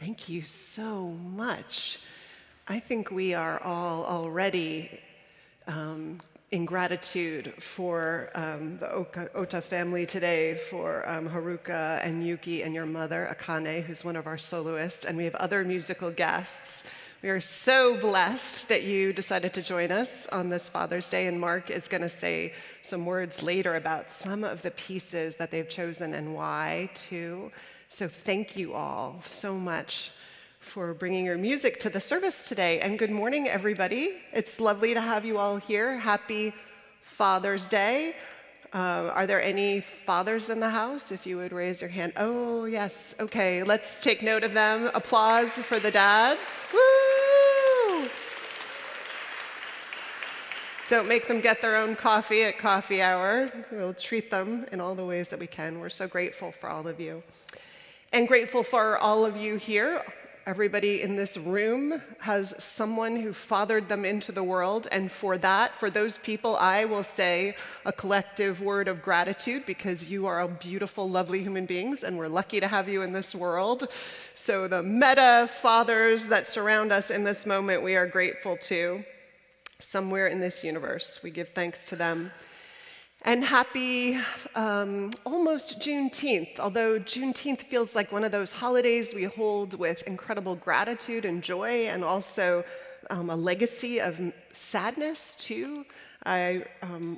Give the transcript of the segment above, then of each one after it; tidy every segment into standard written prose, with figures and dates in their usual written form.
Thank you so much. I think we are all already in gratitude for the Ota family today, for Haruka and Yuki and your mother, Akané, who's one of our soloists, and we have other musical guests. We are so blessed that you decided to join us on this Father's Day, and Mark is going to say some words later about some of the pieces that they've chosen and why, too. So thank you all so much for bringing your music to the service today. And good morning, everybody. It's lovely to have you all here. Happy Father's Day. Are there any fathers in the house? If you would raise your hand. Oh, yes. Okay, let's take note of them. Applause for the dads. Woo! Don't make them get their own coffee at coffee hour. We'll treat them in all the ways that we can. We're so grateful for all of you. And grateful for all of you here. Everybody in this room has someone who fathered them into the world, and for that, for those people, I will say a collective word of gratitude, because you are all beautiful, lovely human beings, and we're lucky to have you in this world. So the meta fathers that surround us in this moment, we are grateful to. Somewhere in this universe, we give thanks to them. And happy almost Juneteenth, although Juneteenth feels like one of those holidays we hold with incredible gratitude and joy, and also a legacy of sadness, too. I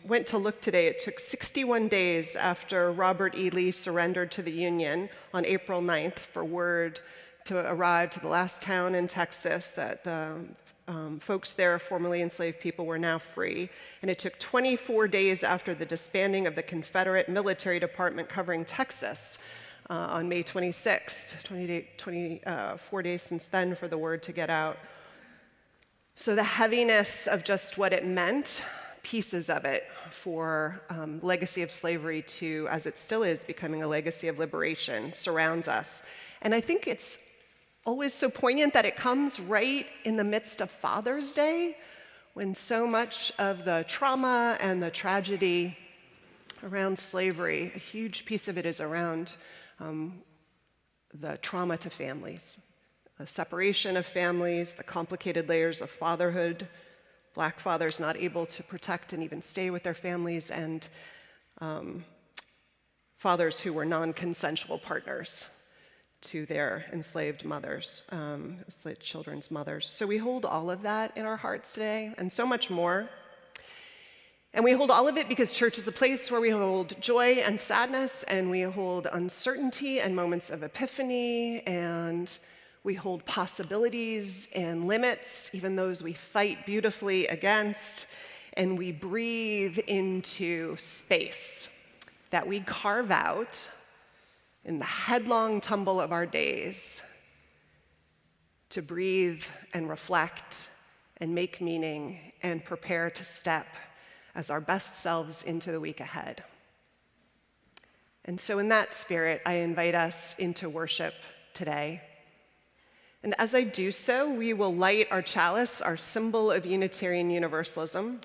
went to look today. It took 61 days after Robert E. Lee surrendered to the Union on April 9th for word to arrive to the last town in Texas that the folks there, formerly enslaved people, were now free. And it took 24 days after the disbanding of the Confederate military department covering Texas on May 26th, 24 days since then for the word to get out. So the heaviness of just what it meant, pieces of it, for legacy of slavery to, as it still is, becoming a legacy of liberation, surrounds us. And I think it's always so poignant that it comes right in the midst of Father's Day, when so much of the trauma and the tragedy around slavery, a huge piece of it is around the trauma to families, the separation of families, the complicated layers of fatherhood, Black fathers not able to protect and even stay with their families, and fathers who were non-consensual partners to their enslaved mothers, enslaved children's mothers. So we hold all of that in our hearts today, and so much more. And we hold all of it because church is a place where we hold joy and sadness, and we hold uncertainty and moments of epiphany, and we hold possibilities and limits, even those we fight beautifully against, and we breathe into space that we carve out in the headlong tumble of our days to breathe and reflect and make meaning and prepare to step as our best selves into the week ahead. And so in that spirit, I invite us into worship today. And as I do so, we will light our chalice, our symbol of Unitarian Universalism.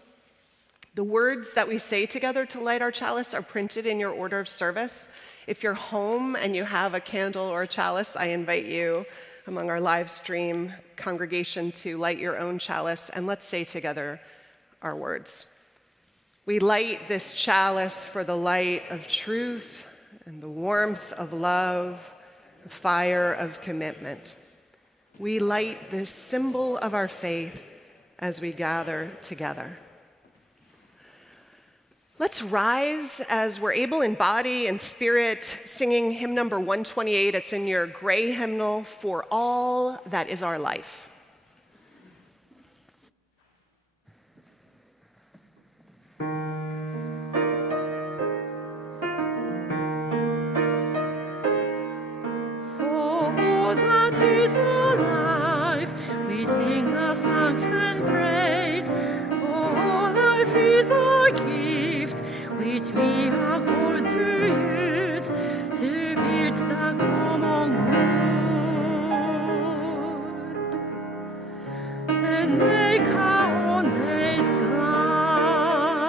The words that we say together to light our chalice are printed in your order of service. If you're home and you have a candle or a chalice, I invite you among our live stream congregation to light your own chalice, and let's say together our words. We light this chalice for the light of truth and the warmth of love, the fire of commitment. We light this symbol of our faith as we gather together. Let's rise as we're able in body and spirit, singing hymn number 128. It's in your gray hymnal, For All That Is Our Life. For all that is our life, we sing our thanks and praise. For all life is our gift, which we are called to use to build the common good and make our own days glad.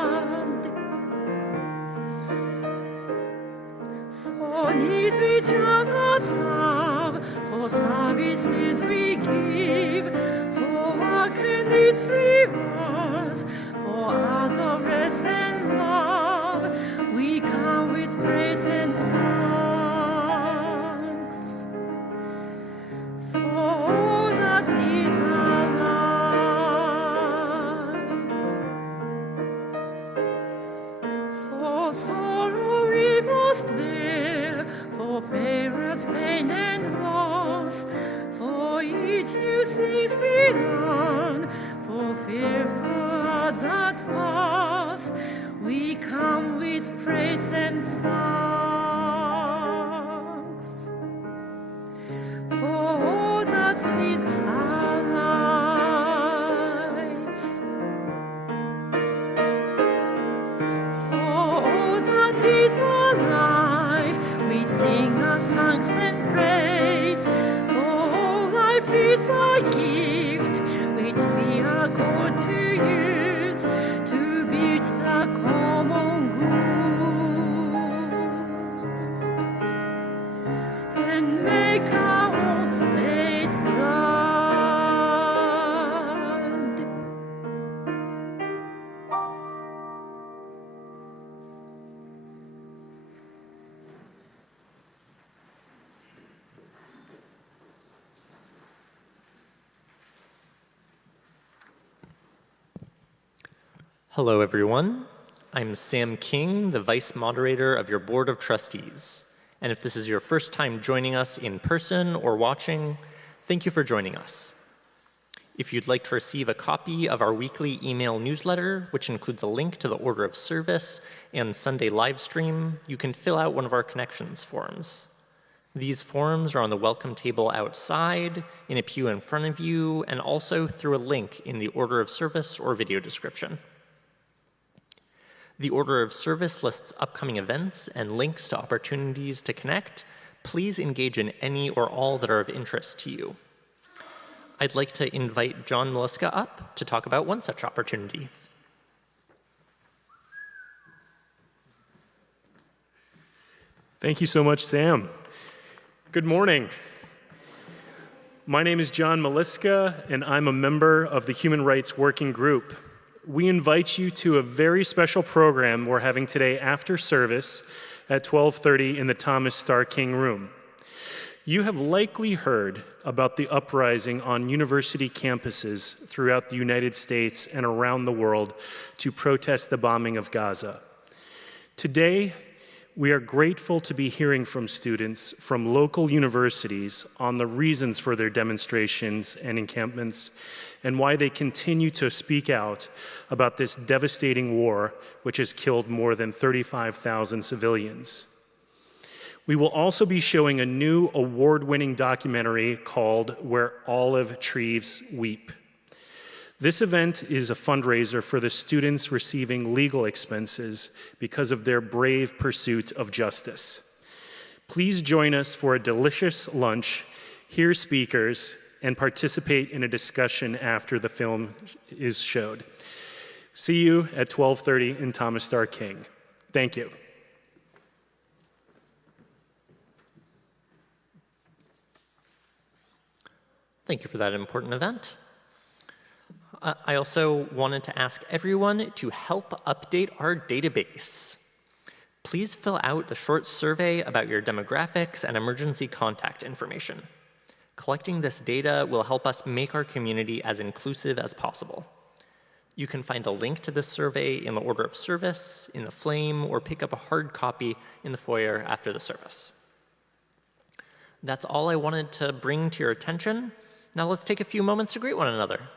For needs each other serve, for for services we give, for work and its rewards, for hours of rest and love, we come with praise and thanks. For all that is alive, for sorrow we must bear, for failures, pain and loss, for each new things we learn, for fearful odds that pass, we come with praise and thanks. For all that is alive, for all that is alive, we sing our thanks and praise. For all life is a gift which we are called to use to build the common good and make our old days glad. Hello, everyone. I'm Sam King, the Vice Moderator of your Board of Trustees. And if this is your first time joining us in person or watching, thank you for joining us. If you'd like to receive a copy of our weekly email newsletter, which includes a link to the order of service and Sunday live stream, you can fill out one of our connections forms. These forms are on the welcome table outside, in a pew in front of you, and also through a link in the order of service or video description. The order of service lists upcoming events and links to opportunities to connect. Please engage in any or all that are of interest to you. I'd like to invite John Miliska up to talk about one such opportunity. Thank you so much, Sam. Good morning. My name is John Miliska, and I'm a member of the Human Rights Working Group. We invite you to a very special program we're having today after service at 12:30 in the Thomas Starr King Room. You have likely heard about the uprising on university campuses throughout the United States and around the world to protest the bombing of Gaza. Today, we are grateful to be hearing from students from local universities on the reasons for their demonstrations and encampments and why they continue to speak out about this devastating war, which has killed more than 35,000 civilians. We will also be showing a new award-winning documentary called Where Olive Trees Weep. This event is a fundraiser for the students receiving legal expenses because of their brave pursuit of justice. Please join us for a delicious lunch, hear speakers, and participate in a discussion after the film is showed. See you at 12:30 in Thomas Starr King. Thank you. Thank you for that important event. I also wanted to ask everyone to help update our database. Please fill out the short survey about your demographics and emergency contact information. Collecting this data will help us make our community as inclusive as possible. You can find a link to this survey in the order of service, in the flame, or pick up a hard copy in the foyer after the service. That's all I wanted to bring to your attention. Now let's take a few moments to greet one another.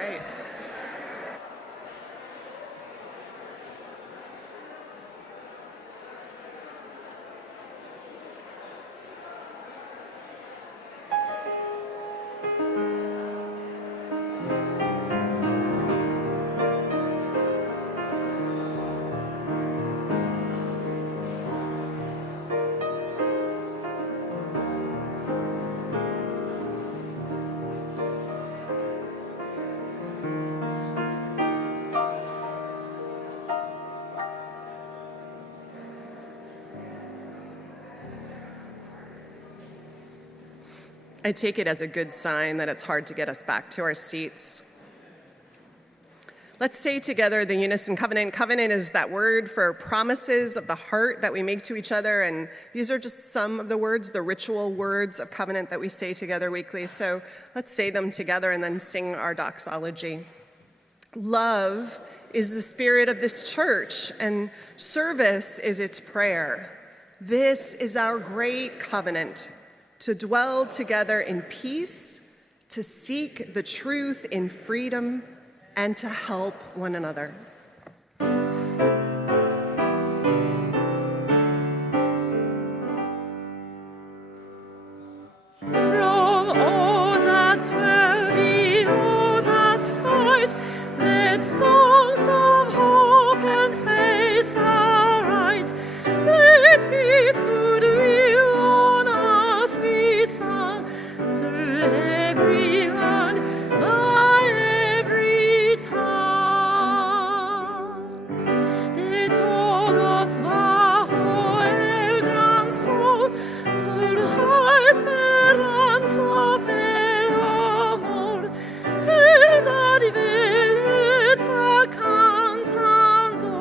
Right. I take it as a good sign that it's hard to get us back to our seats. Let's say together the unison covenant. Covenant is that word for promises of the heart that we make to each other, and these are just some of the words, the ritual words of covenant that we say together weekly. So let's say them together and then sing our doxology. Love is the spirit of this church, and service is its prayer. This is our great covenant, to dwell together in peace, to seek the truth in freedom, and to help one another. From all that dwell below the skies, let songs of hope and faith arise. Let peace, goodwill on us be sung through every land, by every tongue. De todos bajo el gran sol, surja esperanza, fer amor, verdad y belleza cantando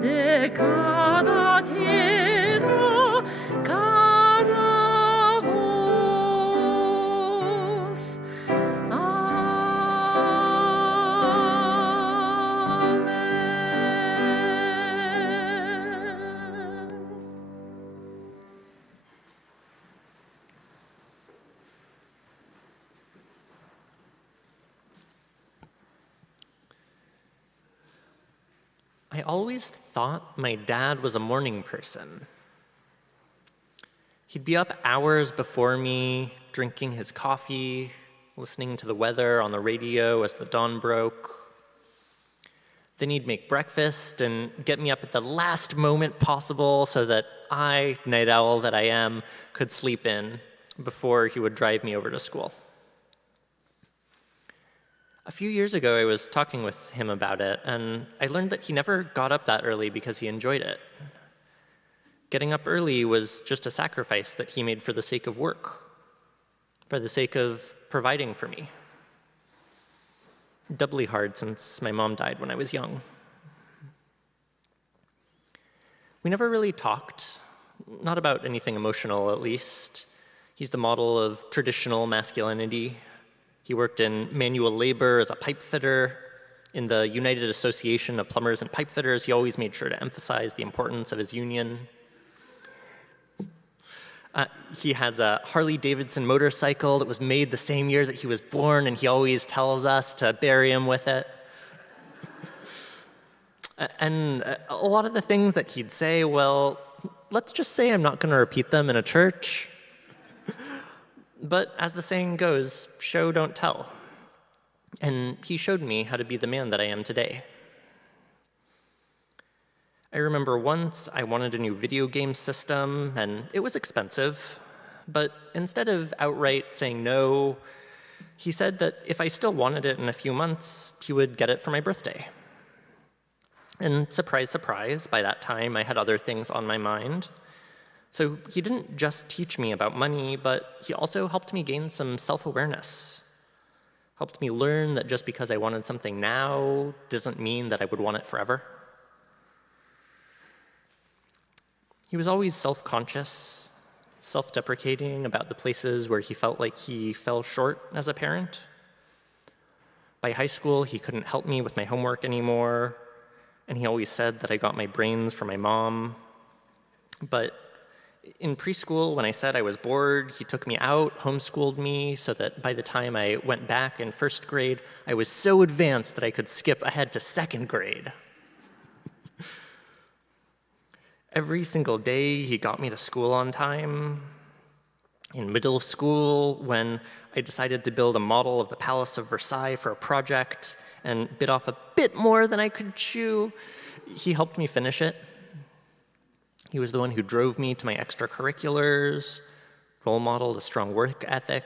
de cada tierra, cada voz. Amen. I always thought my dad was a morning person. He'd be up hours before me, drinking his coffee, listening to the weather on the radio as the dawn broke. Then he'd make breakfast and get me up at the last moment possible so that I, night owl that I am, could sleep in before he would drive me over to school. A few years ago, I was talking with him about it, and I learned that he never got up that early because he enjoyed it. Getting up early was just a sacrifice that he made for the sake of work, for the sake of providing for me. Doubly hard since my mom died when I was young. We never really talked, not about anything emotional at least. He's the model of traditional masculinity. He worked in manual labor as a pipe fitter. In the United Association of Plumbers and Pipe Fitters, he always made sure to emphasize the importance of his union. He has a Harley-Davidson motorcycle that was made the same year that he was born, and he always tells us to bury him with it. And a lot of the things that he'd say, well, let's just say I'm not going to repeat them in a church. But as the saying goes, show, don't tell. And he showed me how to be the man that I am today. I remember once I wanted a new video game system, and it was expensive. But instead of outright saying no, he said that if I still wanted it in a few months, he would get it for my birthday. And surprise, surprise, by that time I had other things on my mind. So he didn't just teach me about money, but he also helped me gain some self-awareness. Helped me learn that just because I wanted something now doesn't mean that I would want it forever. He was always self-conscious, self-deprecating about the places where he felt like he fell short as a parent. By high school, he couldn't help me with my homework anymore, and he always said that I got my brains from my mom. But In preschool, when I said I was bored, he took me out, homeschooled me, so that by the time I went back in first grade, I was so advanced that I could skip ahead to second grade. Every single day, he got me to school on time. In middle school, when I decided to build a model of the Palace of Versailles for a project and bit off a bit more than I could chew, he helped me finish it. He was the one who drove me to my extracurriculars, role modeled a strong work ethic,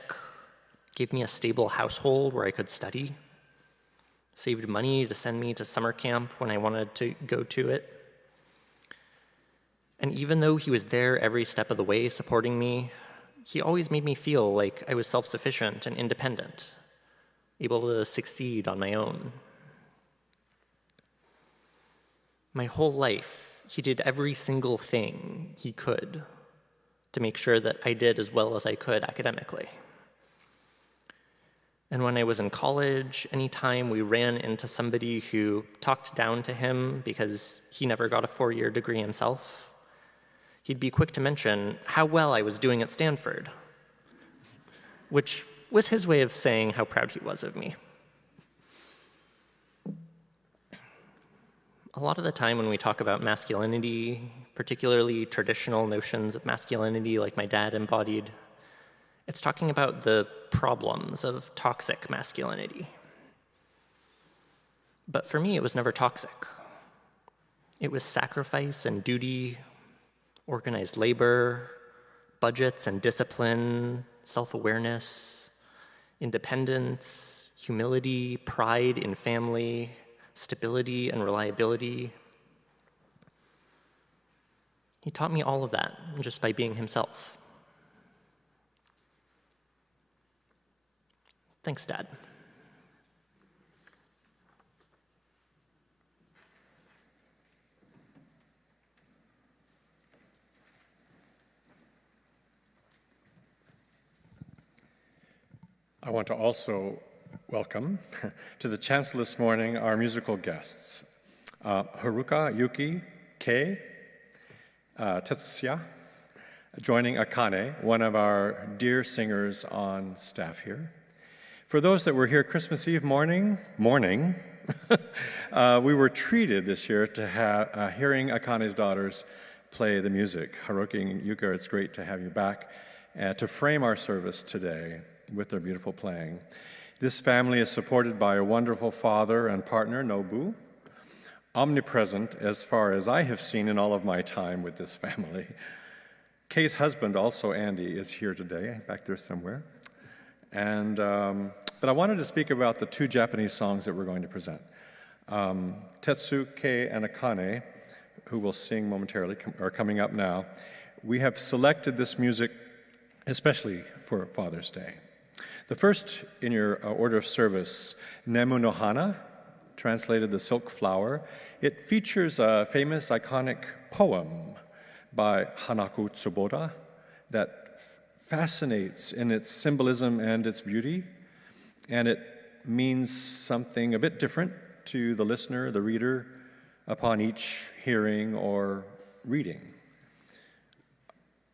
gave me a stable household where I could study, saved money to send me to summer camp when I wanted to go to it. And even though he was there every step of the way supporting me, he always made me feel like I was self-sufficient and independent, able to succeed on my own. My whole life, he did every single thing he could to make sure that I did as well as I could academically. And when I was in college, anytime we ran into somebody who talked down to him because he never got a 4-year degree himself, he'd be quick to mention how well I was doing at Stanford, which was his way of saying how proud he was of me. A lot of the time when we talk about masculinity, particularly traditional notions of masculinity like my dad embodied, it's talking about the problems of toxic masculinity. But for me, it was never toxic. It was sacrifice and duty, organized labor, budgets and discipline, self-awareness, independence, humility, pride in family, stability and reliability. He taught me all of that just by being himself. Thanks, Dad. I want to also welcome to the chancel this morning our musical guests, Haruka, Yuki, Kei, Tetsuya, joining Akané, one of our dear singers on staff here. For those that were here Christmas Eve morning, we were treated this year to have hearing Akané's daughters play the music. Haruka and Yuki, it's great to have you back to frame our service today with their beautiful playing. This family is supported by a wonderful father and partner, Nobu, omnipresent as far as I have seen in all of my time with this family. Kay's husband, also Andy, is here today, back there somewhere. And but I wanted to speak about the 2 Japanese songs that we're going to present. Tetsu, Kei, and Akané, who will sing momentarily, are coming up now. We have selected this music especially for Father's Day. The first in your order of service, Nemu no Hana, translated the silk flower. It features a famous iconic poem by Hanaku Tsuboda that fascinates in its symbolism and its beauty, and it means something a bit different to the listener, the reader, upon each hearing or reading.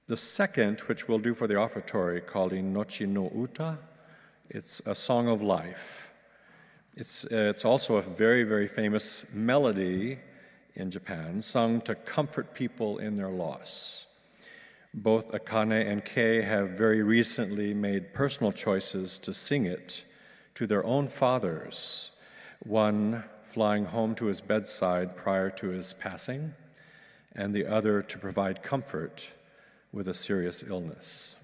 The second, which we'll do for the offertory, called Inochi no Uta, it's a song of life. It's also a very, very famous melody in Japan, sung to comfort people in their loss. Both Akané and Kei have very recently made personal choices to sing it to their own fathers, one flying home to his bedside prior to his passing, and the other to provide comfort with a serious illness.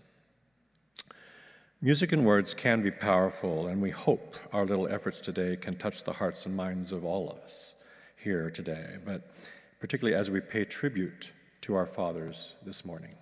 Music and words can be powerful, and we hope our little efforts today can touch the hearts and minds of all of us here today, but particularly as we pay tribute to our fathers this morning.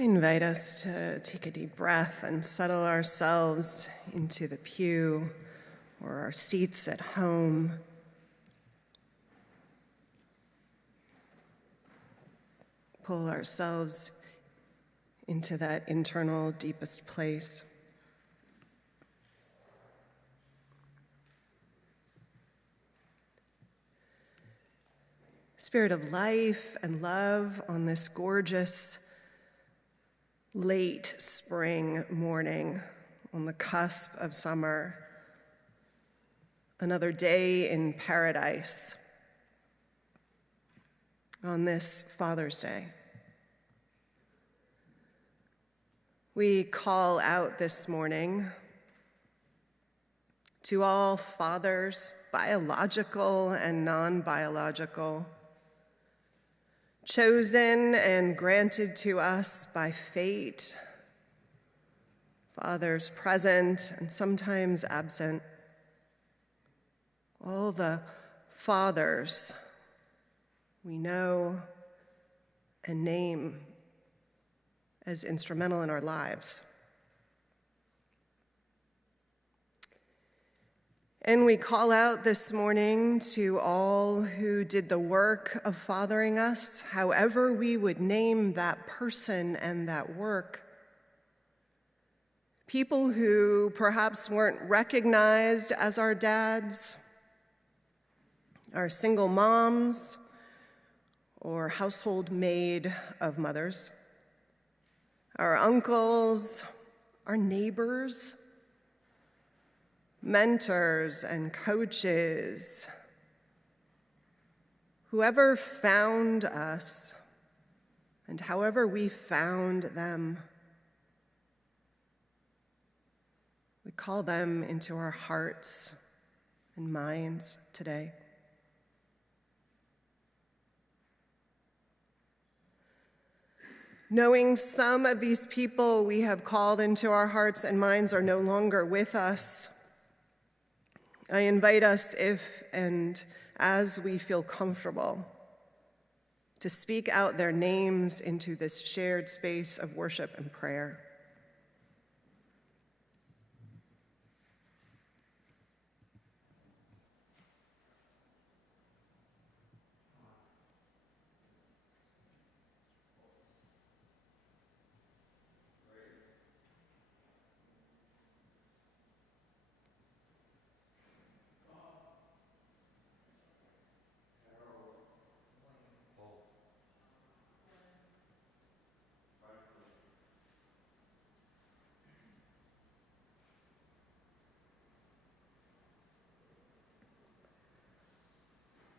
I invite us to take a deep breath and settle ourselves into the pew or our seats at home. Pull ourselves into that internal deepest place. Spirit of life and love on this gorgeous late spring morning on the cusp of summer, another day in paradise on this Father's Day. We call out this morning to all fathers, biological and non-biological, chosen and granted to us by fate, fathers present and sometimes absent, all the fathers we know and name as instrumental in our lives. And we call out this morning to all who did the work of fathering us, however we would name that person and that work. People who perhaps weren't recognized as our dads, our single moms, or household maid of mothers, our uncles, our neighbors, mentors and coaches, whoever found us and however we found them, we call them into our hearts and minds today. Knowing some of these people we have called into our hearts and minds are no longer with us, I invite us, if and as we feel comfortable, to speak out their names into this shared space of worship and prayer.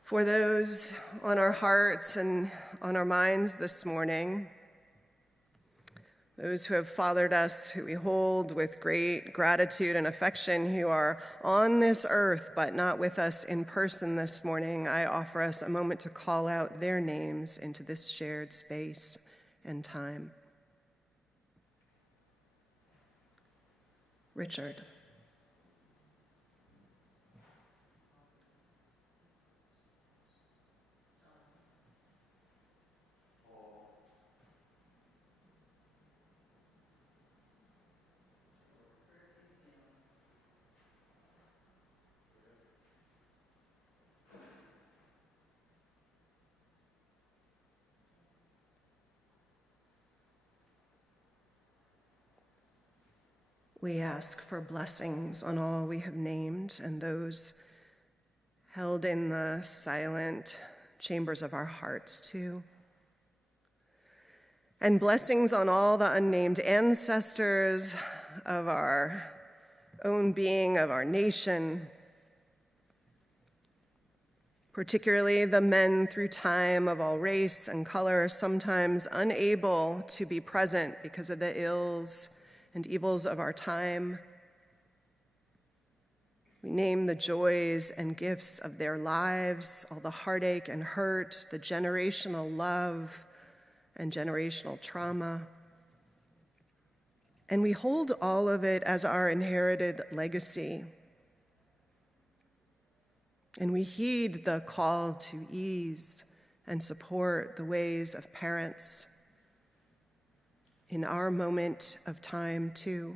For those on our hearts and on our minds this morning, those who have fathered us, who we hold with great gratitude and affection, who are on this earth but not with us in person this morning, I offer us a moment to call out their names into this shared space and time. Richard. We ask for blessings on all we have named and those held in the silent chambers of our hearts too. And blessings on all the unnamed ancestors of our own being, of our nation, particularly the men through time of all race and color, sometimes unable to be present because of the ills and evils of our time. We name the joys and gifts of their lives, all the heartache and hurt, the generational love and generational trauma. And we hold all of it as our inherited legacy. And we heed the call to ease and support the ways of parents in our moment of time too.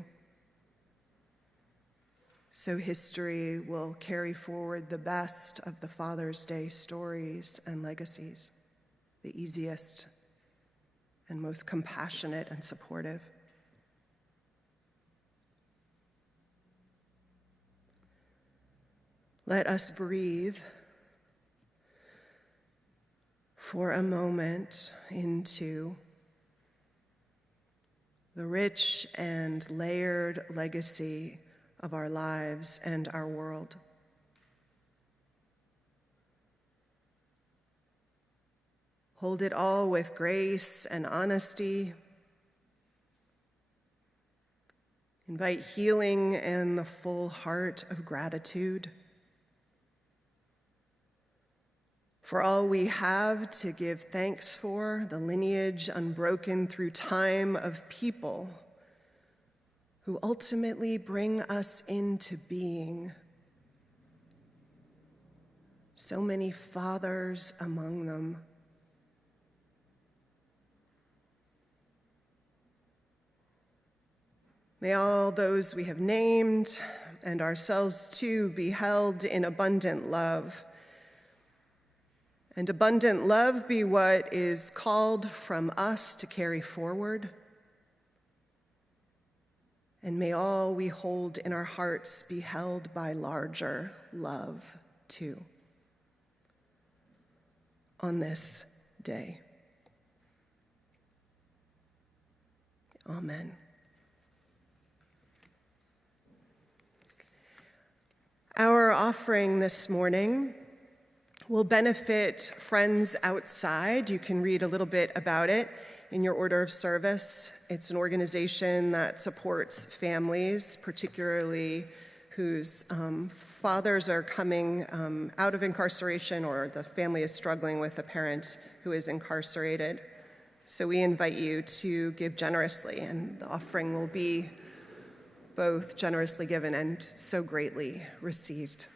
So history will carry forward the best of the Father's Day stories and legacies, the easiest and most compassionate and supportive. Let us breathe for a moment into the rich and layered legacy of our lives and our world. Hold it all with grace and honesty. Invite healing and the full heart of gratitude for all we have to give thanks for, the lineage unbroken through time of people who ultimately bring us into being. So many fathers among them. May all those we have named and ourselves too be held in abundant love. And abundant love be what is called from us to carry forward. And may all we hold in our hearts be held by larger love too. On this day. Amen. Our offering this morning will benefit friends outside. You can read a little bit about it in your order of service. It's an organization that supports families, particularly whose fathers are coming out of incarceration or the family is struggling with a parent who is incarcerated. So we invite you to give generously, and the offering will be both generously given and so greatly received.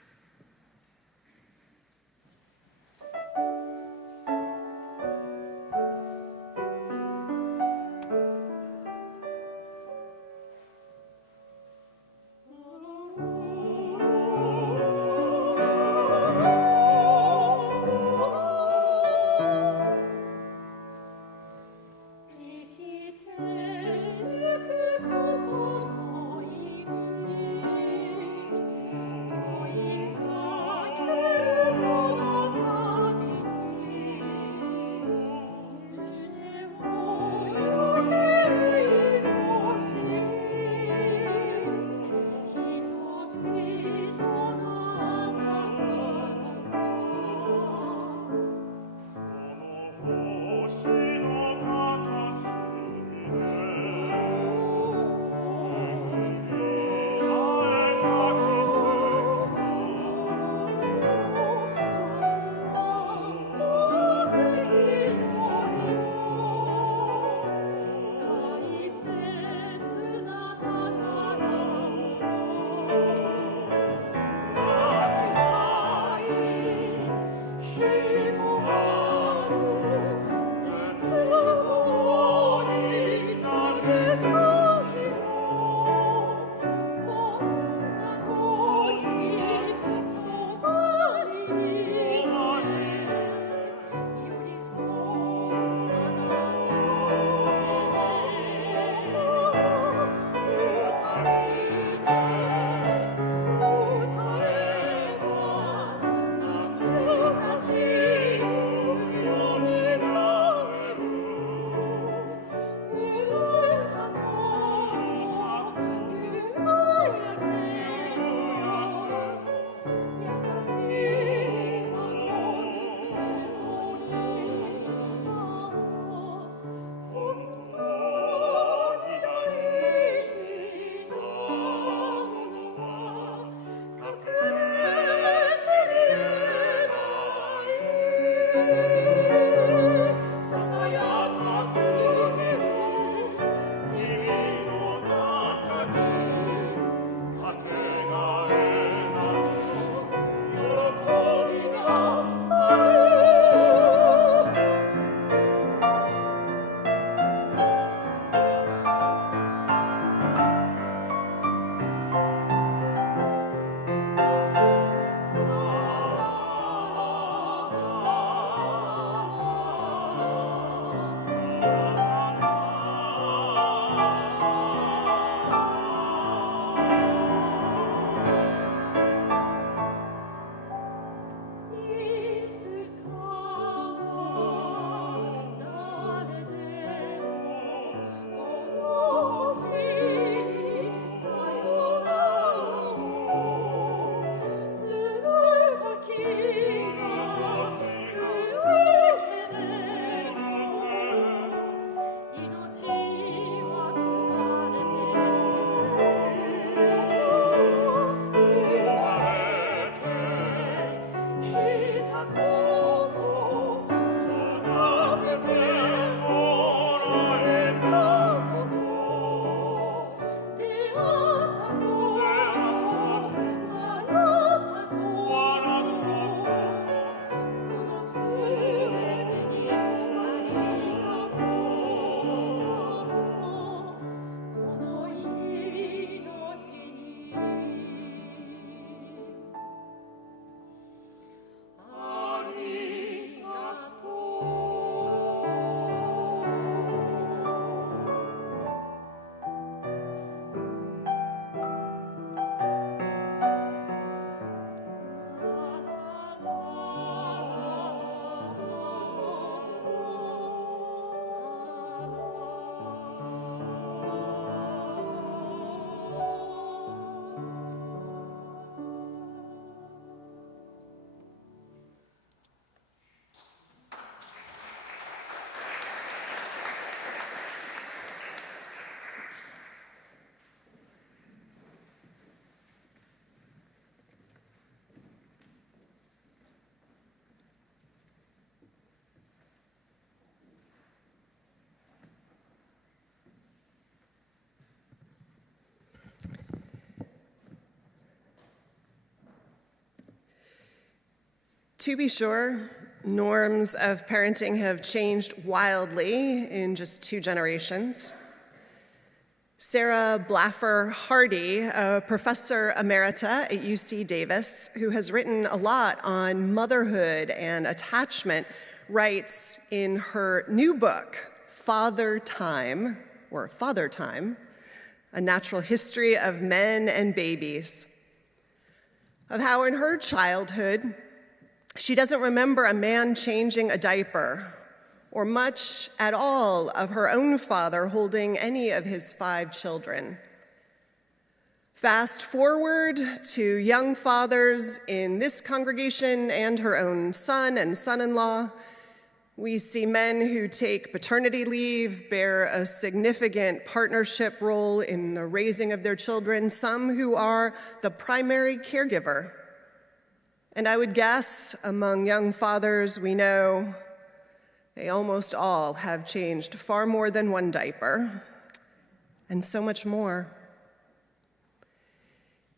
To be sure, norms of parenting have changed wildly in just 2 generations. Sarah Blaffer Hardy, a professor emerita at UC Davis, who has written a lot on motherhood and attachment, writes in her new book, Father Time, A Natural History of Men and Babies, of how in her childhood, she doesn't remember a man changing a diaper or much at all of her own father holding any of his 5 children. Fast forward to young fathers in this congregation and her own son and son-in-law. We see men who take paternity leave, bear a significant partnership role in the raising of their children, some who are the primary caregiver. And I would guess among young fathers we know, they almost all have changed far more than 1 diaper, and so much more.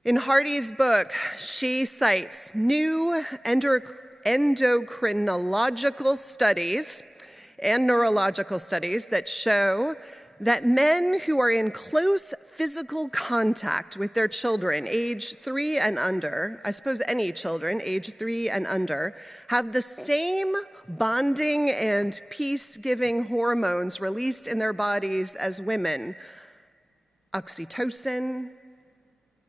In Hardy's book, she cites new endocrinological studies and neurological studies that show that men who are in close physical contact with their children, age 3 and under, I suppose any children, age 3 and under, have the same bonding and peace-giving hormones released in their bodies as women. Oxytocin,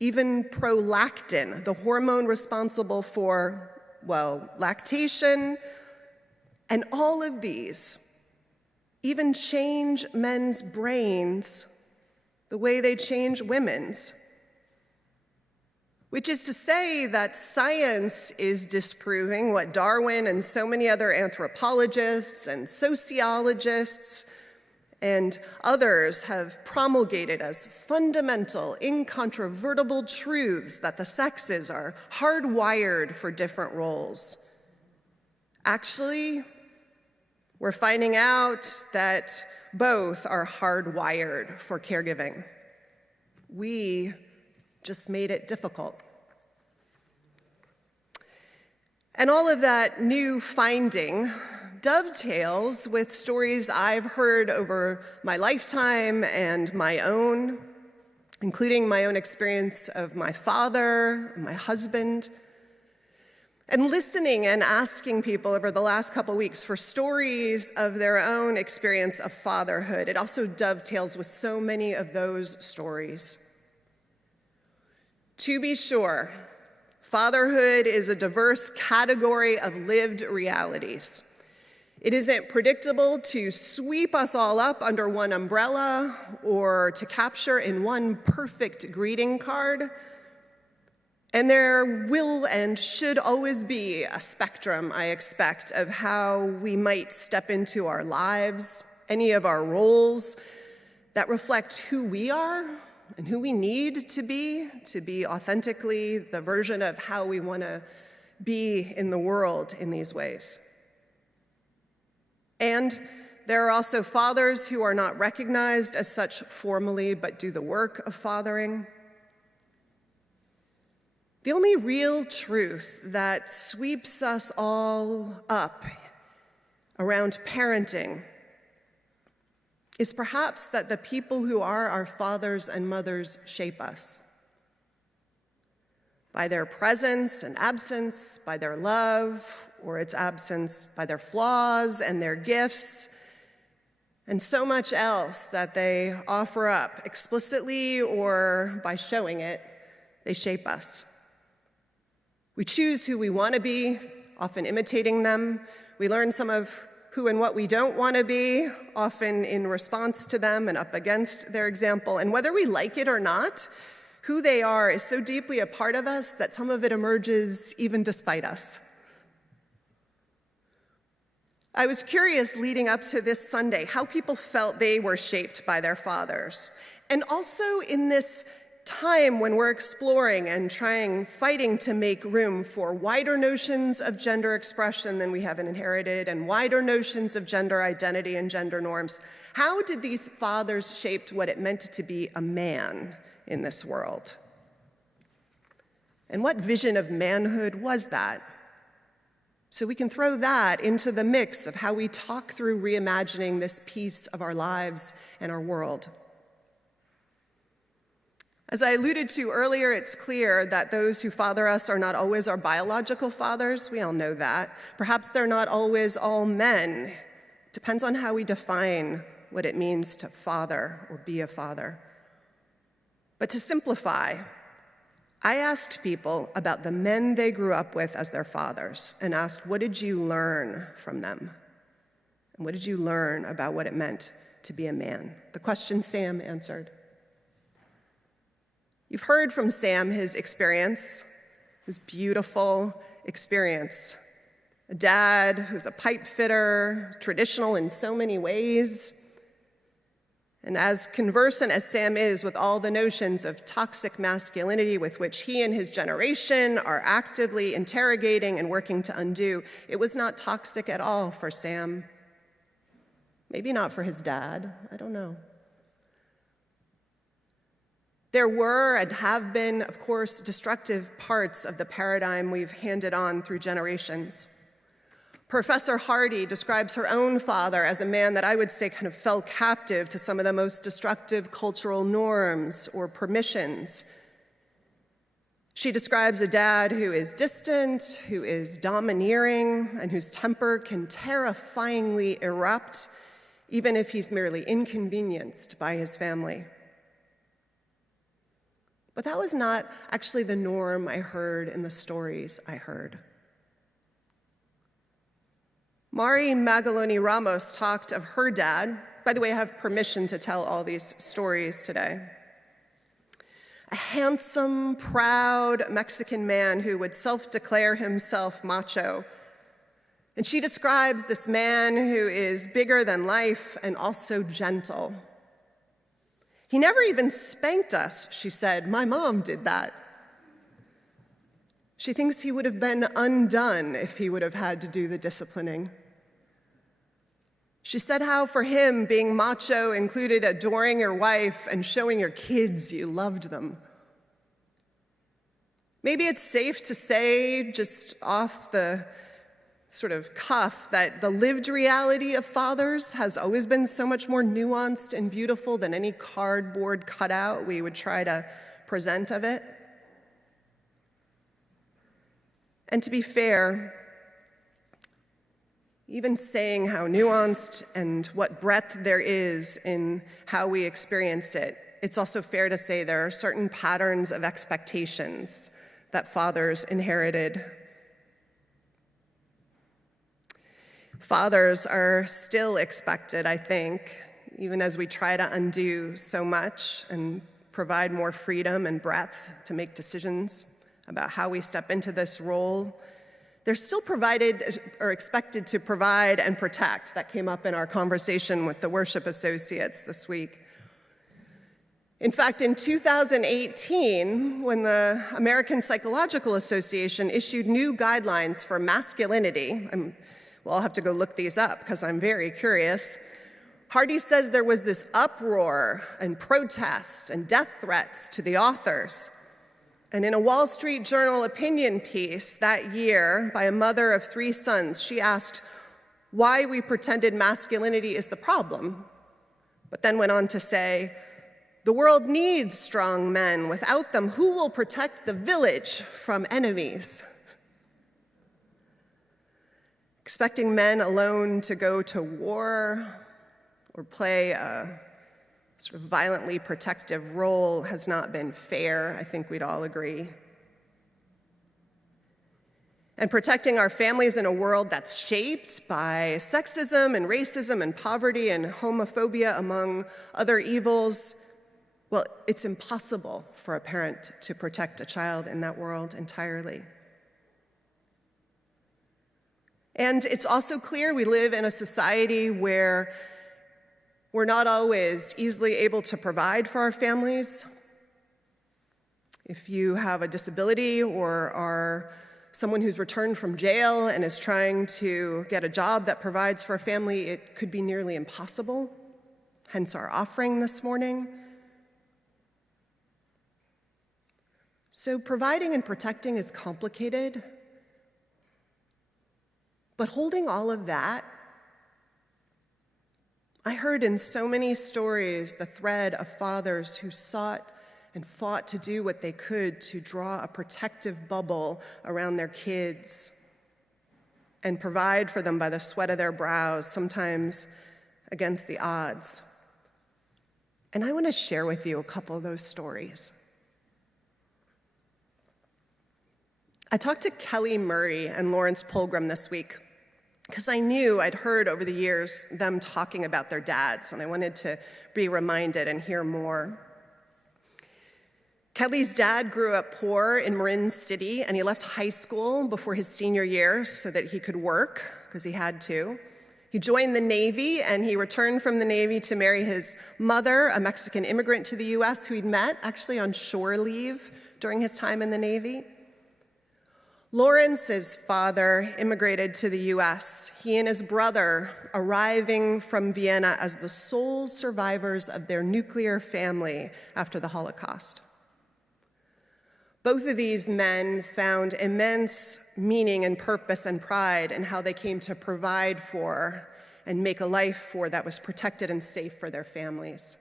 even prolactin, the hormone responsible for, lactation, and all of these even change men's brains the way they change women's. Which is to say that science is disproving what Darwin and so many other anthropologists and sociologists and others have promulgated as fundamental, incontrovertible truths that the sexes are hardwired for different roles. Actually, we're finding out that both are hardwired for caregiving. We just made it difficult. And all of that new finding dovetails with stories I've heard over my lifetime and my own, including my own experience of my father, my husband, and listening and asking people over the last couple weeks for stories of their own experience of fatherhood. It also dovetails with so many of those stories. To be sure, fatherhood is a diverse category of lived realities. It isn't predictable to sweep us all up under one umbrella or to capture in one perfect greeting card. And there will and should always be a spectrum, I expect, of how we might step into our lives, any of our roles that reflect who we are and who we need to be authentically the version of how we want to be in the world in these ways. And there are also fathers who are not recognized as such formally, but do the work of fathering. The only real truth that sweeps us all up around parenting is perhaps that the people who are our fathers and mothers shape us. By their presence and absence, by their love or its absence, by their flaws and their gifts, and so much else that they offer up explicitly or by showing it, they shape us. We choose who we want to be, often imitating them. We learn some of who and what we don't want to be, often in response to them and up against their example. And whether we like it or not, who they are is so deeply a part of us that some of it emerges even despite us. I was curious leading up to this Sunday how people felt they were shaped by their fathers. And also in this time when we're exploring and fighting to make room for wider notions of gender expression than we have inherited and wider notions of gender identity and gender norms, how did these fathers shape what it meant to be a man in this world? And what vision of manhood was that? So we can throw that into the mix of how we talk through reimagining this piece of our lives and our world. As I alluded to earlier, it's clear that those who father us are not always our biological fathers. We all know that. Perhaps they're not always all men. Depends on how we define what it means to father or be a father. But to simplify, I asked people about the men they grew up with as their fathers and asked, what did you learn from them? And what did you learn about what it meant to be a man? The question Sam answered. You've heard from Sam his experience, his beautiful experience. A dad who's a pipe fitter, traditional in so many ways. And as conversant as Sam is with all the notions of toxic masculinity with which he and his generation are actively interrogating and working to undo, it was not toxic at all for Sam. Maybe not for his dad, I don't know. There were and have been, of course, destructive parts of the paradigm we've handed on through generations. Professor Hardy describes her own father as a man that I would say kind of fell captive to some of the most destructive cultural norms or permissions. She describes a dad who is distant, who is domineering, and whose temper can terrifyingly erupt, even if he's merely inconvenienced by his family. But that was not actually the norm I heard in the stories I heard. Mari Magaloni Ramos talked of her dad. By the way, I have permission to tell all these stories today. A handsome, proud Mexican man who would self-declare himself macho. And she describes this man who is bigger than life and also gentle. He never even spanked us, she said. My mom did that. She thinks he would have been undone if he would have had to do the disciplining. She said how for him, being macho included adoring your wife and showing your kids you loved them. Maybe it's safe to say, just off the sort of cuff, that the lived reality of fathers has always been so much more nuanced and beautiful than any cardboard cutout we would try to present of it. And to be fair, even saying how nuanced and what breadth there is in how we experience it, it's also fair to say there are certain patterns of expectations that fathers inherited. Fathers are still expected, I think, even as we try to undo so much and provide more freedom and breadth to make decisions about how we step into this role. They're still provided or expected to provide and protect. That came up in our conversation with the worship associates this week. In fact, in 2018, when the American Psychological Association issued new guidelines for masculinity, well, I'll have to go look these up because I'm very curious. Hardy says there was this uproar and protest and death threats to the authors. And in a Wall Street Journal opinion piece that year by a mother of 3 sons, she asked why we pretended masculinity is the problem, but then went on to say, the world needs strong men. Without them, who will protect the village from enemies? Expecting men alone to go to war or play a sort of violently protective role has not been fair, I think we'd all agree. And protecting our families in a world that's shaped by sexism and racism and poverty and homophobia, among other evils, well, it's impossible for a parent to protect a child in that world entirely. And it's also clear we live in a society where we're not always easily able to provide for our families. If you have a disability or are someone who's returned from jail and is trying to get a job that provides for a family, it could be nearly impossible, hence our offering this morning. So providing and protecting is complicated. But holding all of that, I heard in so many stories the thread of fathers who sought and fought to do what they could to draw a protective bubble around their kids and provide for them by the sweat of their brows, sometimes against the odds. And I want to share with you a couple of those stories. I talked to Kelly Murray and Lawrence Pilgrim this week because I knew I'd heard over the years them talking about their dads, and I wanted to be reminded and hear more. Kelly's dad grew up poor in Marin City, and he left high school before his senior year so that he could work, because he had to. He joined the Navy, and he returned from the Navy to marry his mother, a Mexican immigrant to the US who he'd met actually on shore leave during his time in the Navy. Lawrence's father immigrated to the US, he and his brother arriving from Vienna as the sole survivors of their nuclear family after the Holocaust. Both of these men found immense meaning and purpose and pride in how they came to provide for and make a life for that was protected and safe for their families.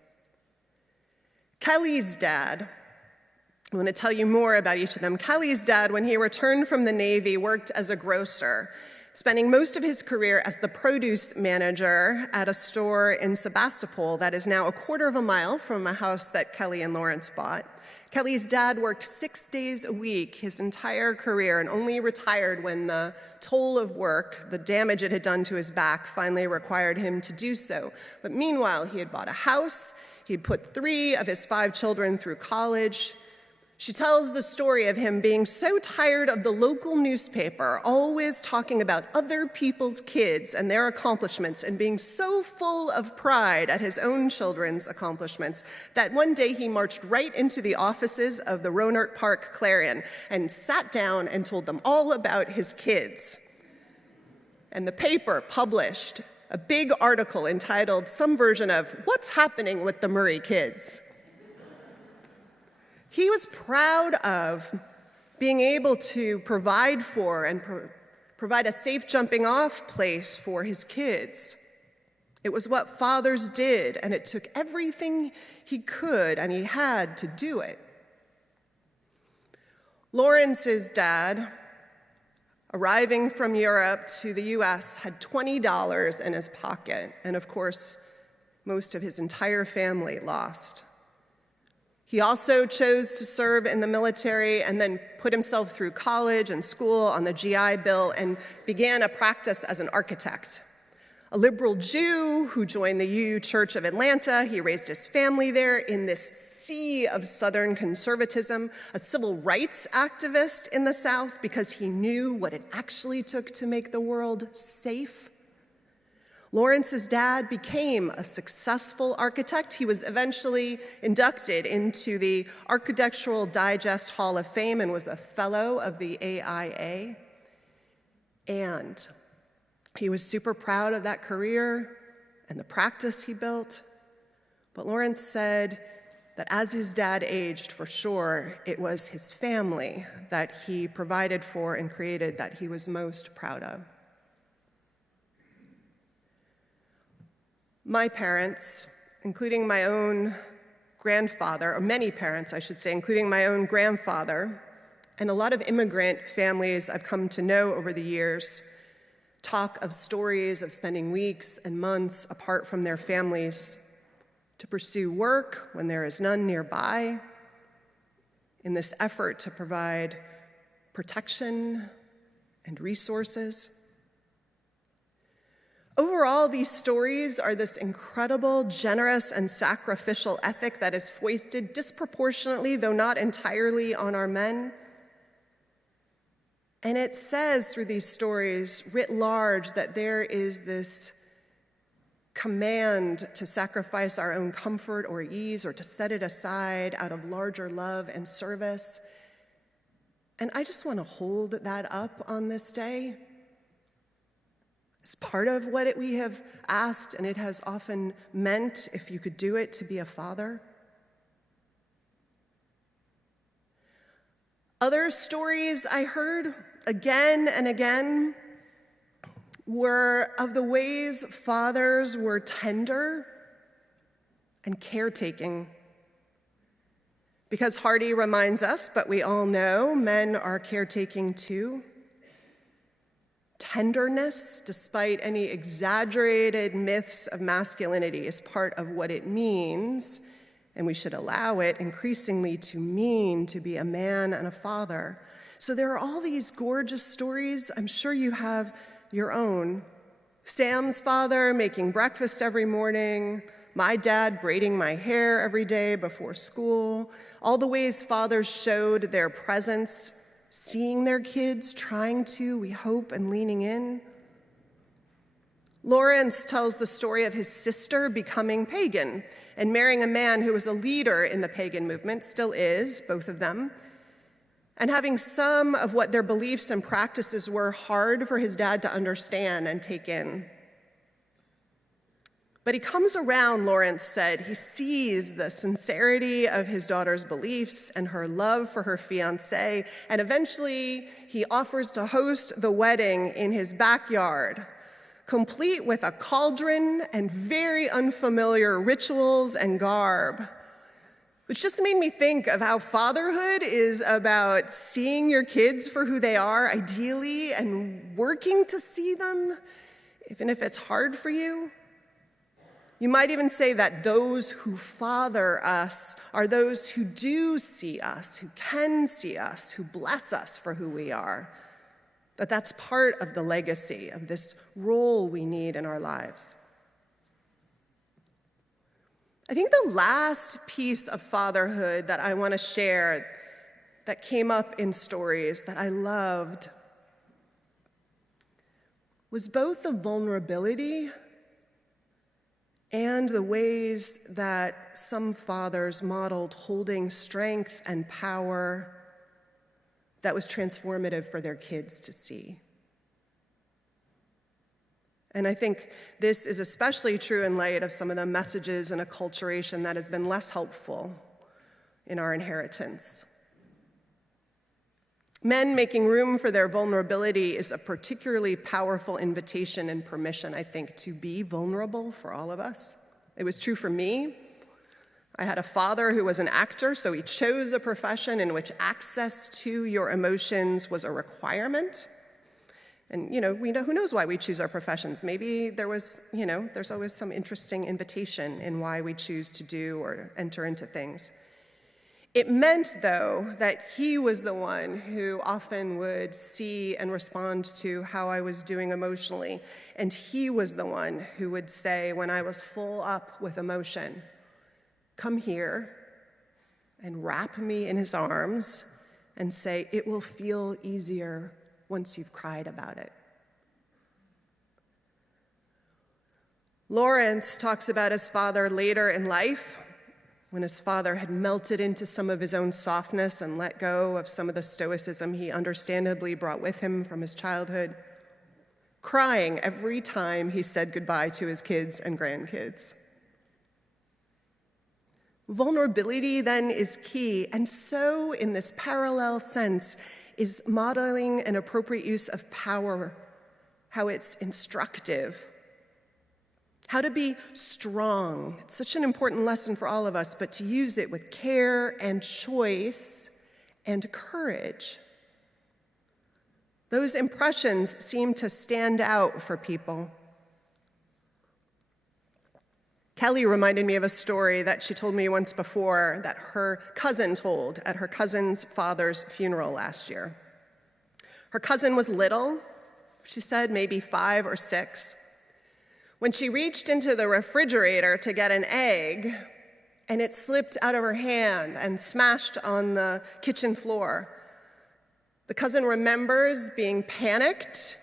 Kelly's dad, I want to tell you more about each of them. Kelly's dad, when he returned from the Navy, worked as a grocer, spending most of his career as the produce manager at a store in Sebastopol that is now a quarter of a mile from a house that Kelly and Lawrence bought. Kelly's dad worked 6 days a week his entire career and only retired when the toll of work, the damage it had done to his back, finally required him to do so. But meanwhile, he had bought a house, he'd put 3 of his 5 children through college. She tells the story of him being so tired of the local newspaper, always talking about other people's kids and their accomplishments, and being so full of pride at his own children's accomplishments, that one day he marched right into the offices of the Rohnert Park Clarion and sat down and told them all about his kids. And the paper published a big article entitled some version of "What's Happening with the Murray Kids?" He was proud of being able to provide for and provide a safe jumping off place for his kids. It was what fathers did, and it took everything he could and he had to do it. Lawrence's dad, arriving from Europe to the US, had $20 in his pocket, and of course, most of his entire family lost. He also chose to serve in the military and then put himself through college and school on the GI Bill and began a practice as an architect. A liberal Jew who joined the UU Church of Atlanta, he raised his family there in this sea of Southern conservatism, a civil rights activist in the South because he knew what it actually took to make the world safe. Lawrence's dad became a successful architect. He was eventually inducted into the Architectural Digest Hall of Fame and was a fellow of the AIA. And he was super proud of that career and the practice he built. But Lawrence said that as his dad aged, for sure, it was his family that he provided for and created that he was most proud of. My parents, including my own grandfather, or many parents, I should say, including my own grandfather, and a lot of immigrant families I've come to know over the years, talk of stories of spending weeks and months apart from their families to pursue work when there is none nearby, in this effort to provide protection and resources. Overall, these stories are this incredible, generous, and sacrificial ethic that is foisted disproportionately, though not entirely, on our men. And it says through these stories, writ large, that there is this command to sacrifice our own comfort or ease or to set it aside out of larger love and service. And I just want to hold that up on this day. It's part of what we have asked, and it has often meant, if you could do it, to be a father. Other stories I heard again and again were of the ways fathers were tender and caretaking. Because Hardy reminds us, but we all know, men are caretaking too. Tenderness, despite any exaggerated myths of masculinity, is part of what it means, and we should allow it increasingly to mean to be a man and a father. So there are all these gorgeous stories. I'm sure you have your own. Sam's father making breakfast every morning, my dad braiding my hair every day before school, all the ways fathers showed their presence, seeing their kids, trying to, we hope, and leaning in. Lawrence tells the story of his sister becoming pagan and marrying a man who was a leader in the pagan movement, still is, both of them, and having some of what their beliefs and practices were hard for his dad to understand and take in. But he comes around, Lawrence said. He sees the sincerity of his daughter's beliefs and her love for her fiancé, and eventually he offers to host the wedding in his backyard, complete with a cauldron and very unfamiliar rituals and garb, which just made me think of how fatherhood is about seeing your kids for who they are, ideally, and working to see them, even if it's hard for you. You might even say that those who father us are those who do see us, who can see us, who bless us for who we are. That that's part of the legacy of this role we need in our lives. I think the last piece of fatherhood that I want to share that came up in stories that I loved was both the vulnerability and the ways that some fathers modeled holding strength and power that was transformative for their kids to see. And I think this is especially true in light of some of the messages and acculturation that has been less helpful in our inheritance. Men making room for their vulnerability is a particularly powerful invitation and permission, I think, to be vulnerable for all of us. It was true for me. I had a father who was an actor, so he chose a profession in which access to your emotions was a requirement. And, we know, who knows why we choose our professions? Maybe there's always some interesting invitation in why we choose to do or enter into things. It meant, though, that he was the one who often would see and respond to how I was doing emotionally. And he was the one who would say, when I was full up with emotion, come here and wrap me in his arms and say, it will feel easier once you've cried about it. Lawrence talks about his father later in life, when his father had melted into some of his own softness and let go of some of the stoicism he understandably brought with him from his childhood, crying every time he said goodbye to his kids and grandkids. Vulnerability, then, is key, and so, in this parallel sense, is modeling an appropriate use of power, how it's instructive. How to be strong. It's such an important lesson for all of us, but to use it with care and choice and courage. Those impressions seem to stand out for people. Kelly reminded me of a story that she told me once before that her cousin told at her cousin's father's funeral last year. Her cousin was little, she said, maybe 5 or 6. When she reached into the refrigerator to get an egg, and it slipped out of her hand and smashed on the kitchen floor. The cousin remembers being panicked,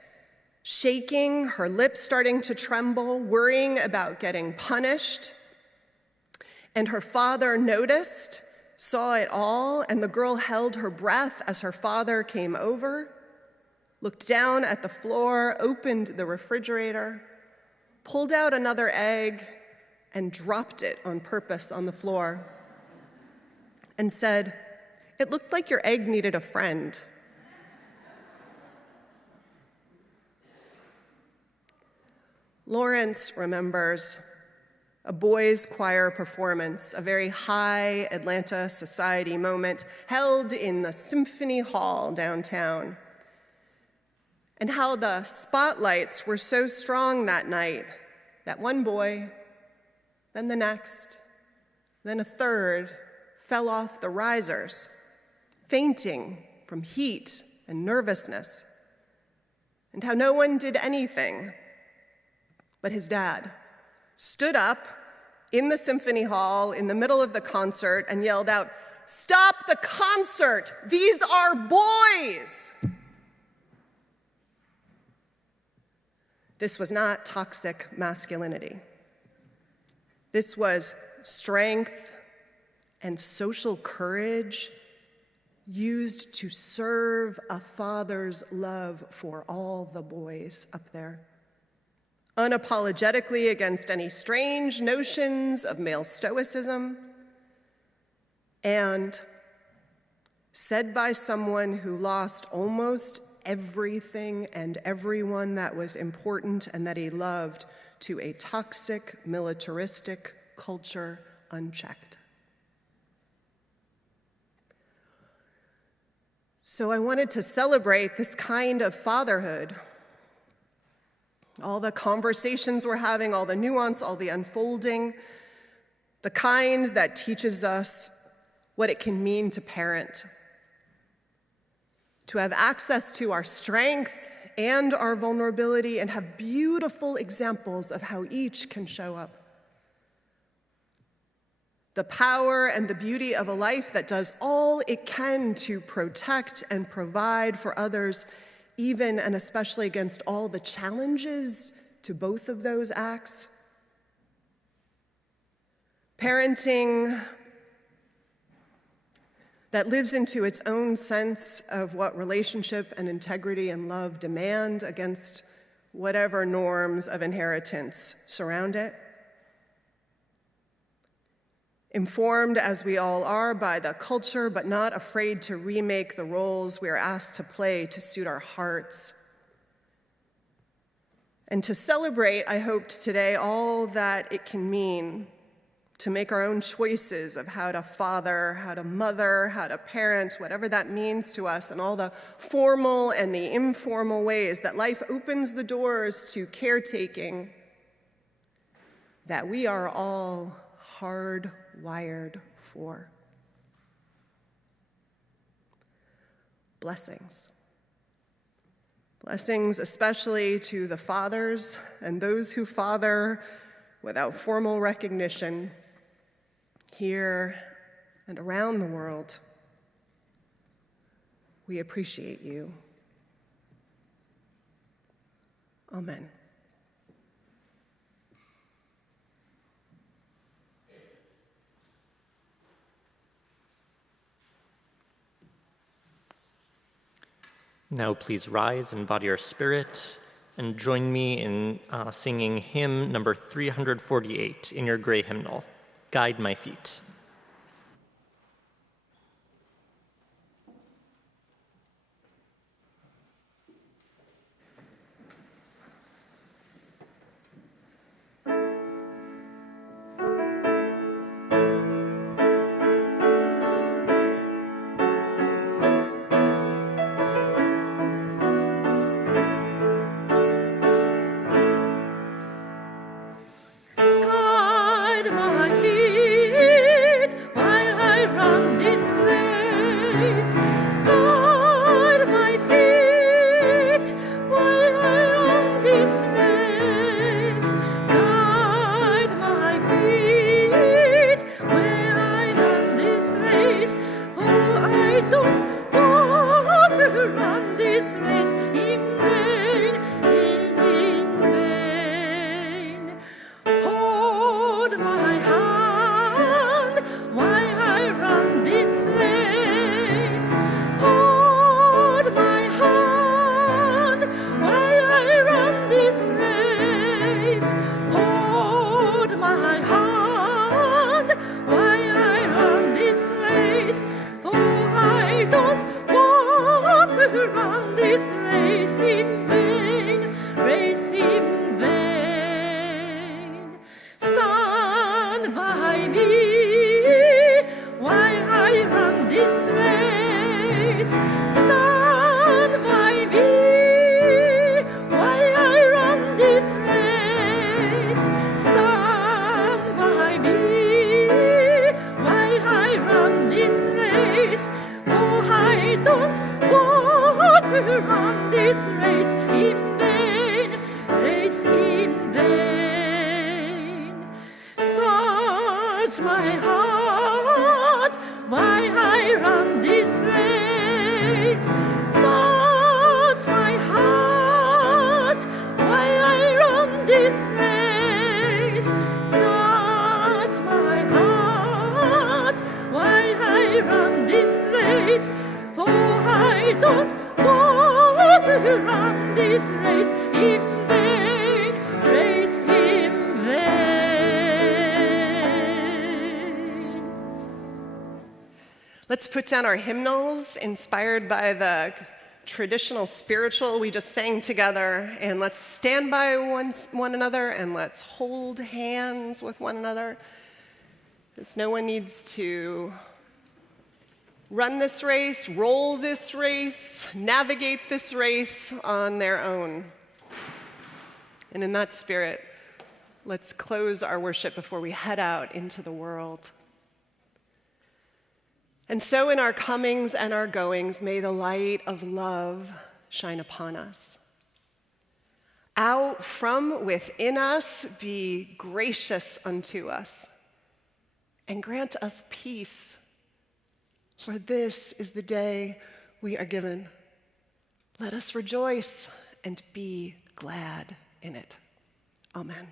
shaking, her lips starting to tremble, worrying about getting punished. And her father noticed, saw it all, and the girl held her breath as her father came over, looked down at the floor, opened the refrigerator, pulled out another egg, and dropped it on purpose on the floor, and said, "It looked like your egg needed a friend." Lawrence remembers a boys' choir performance, a very high Atlanta society moment held in the Symphony Hall downtown, and how the spotlights were so strong that night that one boy, then the next, then a third fell off the risers, fainting from heat and nervousness, and how no one did anything, but his dad stood up in the Symphony Hall in the middle of the concert and yelled out, "Stop the concert! These are boys!" This was not toxic masculinity. This was strength and social courage used to serve a father's love for all the boys up there, unapologetically against any strange notions of male stoicism, and said by someone who lost almost everything and everyone that was important and that he loved to a toxic, militaristic culture unchecked. So I wanted to celebrate this kind of fatherhood. All the conversations we're having, all the nuance, all the unfolding, the kind that teaches us what it can mean to parent, to have access to our strength and our vulnerability and have beautiful examples of how each can show up. The power and the beauty of a life that does all it can to protect and provide for others, even and especially against all the challenges to both of those acts. Parenting that lives into its own sense of what relationship and integrity and love demand against whatever norms of inheritance surround it. Informed as we all are by the culture, but not afraid to remake the roles we are asked to play to suit our hearts. And to celebrate, I hoped today, all that it can mean to make our own choices of how to father, how to mother, how to parent, whatever that means to us, and all the formal and the informal ways that life opens the doors to caretaking that we are all hardwired for. Blessings. Blessings especially to the fathers and those who father without formal recognition here and around the world. We appreciate you. Amen. Now please rise and body your spirit and join me in singing hymn number 348 in your gray hymnal, Guide My Feet. Guide my feet touch my heart while I run this race. Touch my heart while I run this race. Touch my heart while I run this race. For I don't want to run this race in vain, race in vain. Let's put down our hymnals inspired by the traditional spiritual we just sang together, and let's stand by one another and let's hold hands with one another, as no one needs to run this race, roll this race, navigate this race on their own. And in that spirit, let's close our worship before we head out into the world. And so in our comings and our goings, may the light of love shine upon us. Out from within us, be gracious unto us, and grant us peace. For this is the day we are given. Let us rejoice and be glad in it. Amen.